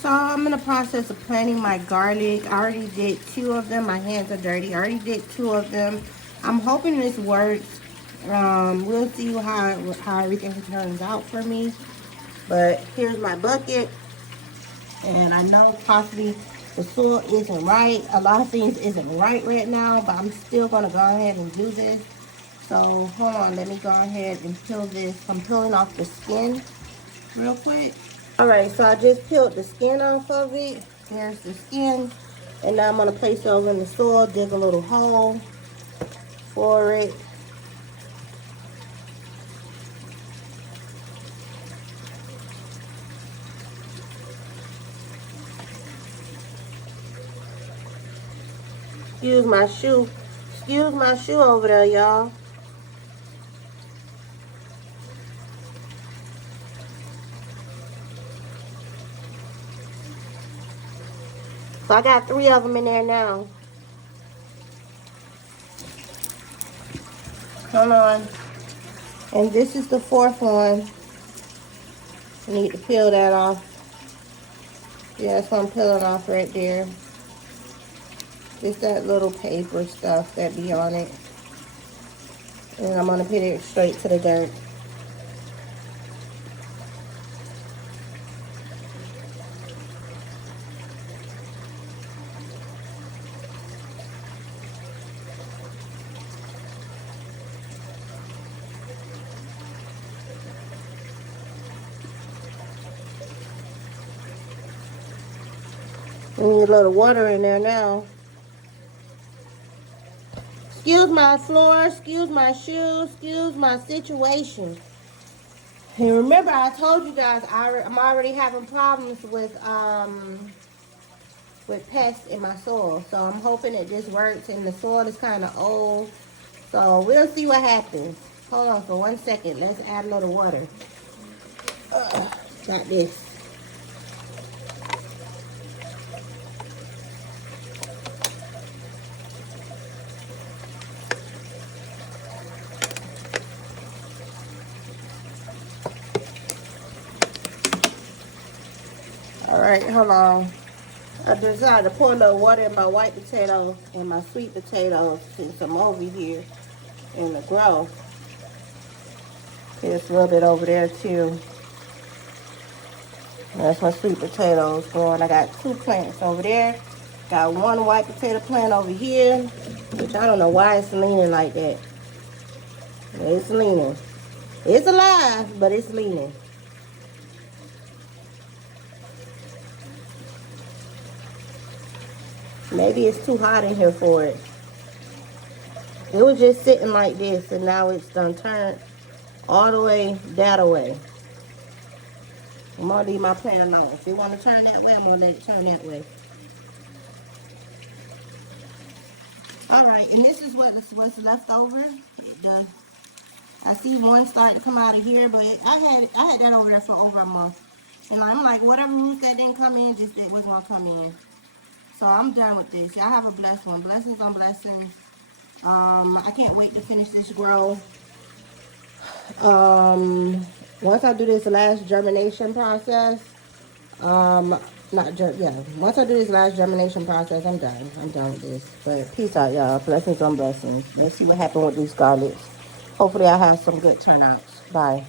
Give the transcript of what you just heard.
So I'm in the process of planting my garlic. I already did 2 of them. My hands are dirty. I already did 2 of them. I'm hoping this works. We'll see how everything turns out for me. But here's my bucket. And I know possibly the soil isn't right. A lot of things isn't right now, but I'm still gonna go ahead and do this. So hold on, let me go ahead and peel this. I'm peeling off the skin real quick. All right, so I just peeled the skin off of it. There's the skin. And now I'm gonna place it over in the soil, dig a little hole for it. Excuse my shoe. Excuse my shoe over there, y'all. So I got 3 of them in there now. Hold on. And this is the 4th one. I need to peel that off. Yeah, so I'm peeling off right there. Just that little paper stuff that be on it. And I'm gonna put it straight to the dirt. We need a little water in there now. Excuse my floor, excuse my shoes, excuse my situation. And remember, I told you guys I'm already having problems with pests in my soil. So I'm hoping it just works, and the soil is kind of old. So we'll see what happens. Hold on for 1 second. Let's add a little water. Got this. All right, hold on. I decided to pour a little water in my white potatoes and my sweet potatoes since I'm over here in the grow. Just a little bit over there too. That's my sweet potatoes growing. I got 2 plants over there. Got 1 white potato plant over here, which I don't know why it's leaning like that. It's leaning. It's alive, but it's leaning. Maybe it's too hot in here for it. It was just sitting like this, and now it's done turned all the way that way. I'm gonna leave my plant alone. If it want to turn that way, I'm gonna let it turn that way. All right, and this is what's left over. I see 1 starting to come out of here, but I had that over there for over a month, and I'm like, whatever roots that didn't come in, just it wasn't gonna come in. So I'm done with this. Y'all have a blessed one. Blessings on blessings. I can't wait to finish this grow. Once I do this last germination process, once I do this last germination process, I'm done. I'm done with this. But peace out, y'all. Blessings on blessings. Let's see what happens with these garlics. Hopefully I have some good turnouts. Bye.